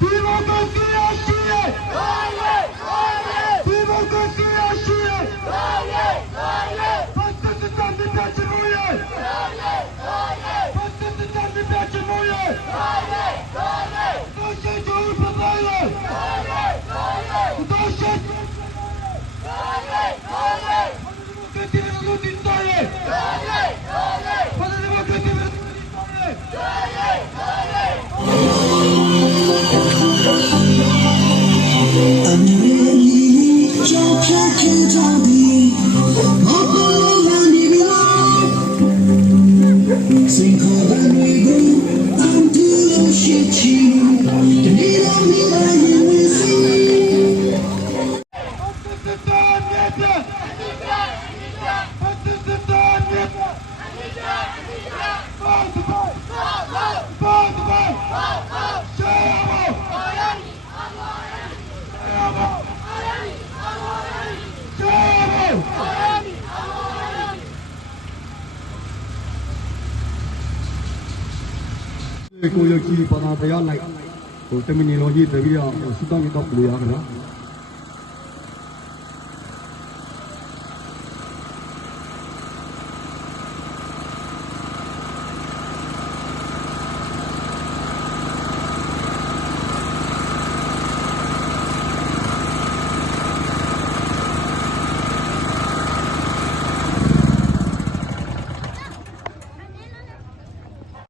Demokrasiye aşiret! Demokrasiye aşiret! Faşistten bir peçin uyar! Faşistten bir peçin uyar! Dehşet a new ကိုရကြီးပါနာတရားလိုက်ဟိုတမနီလောကြီးတပြီးတော့စူတောင်းပြီးတော့ပြရခလား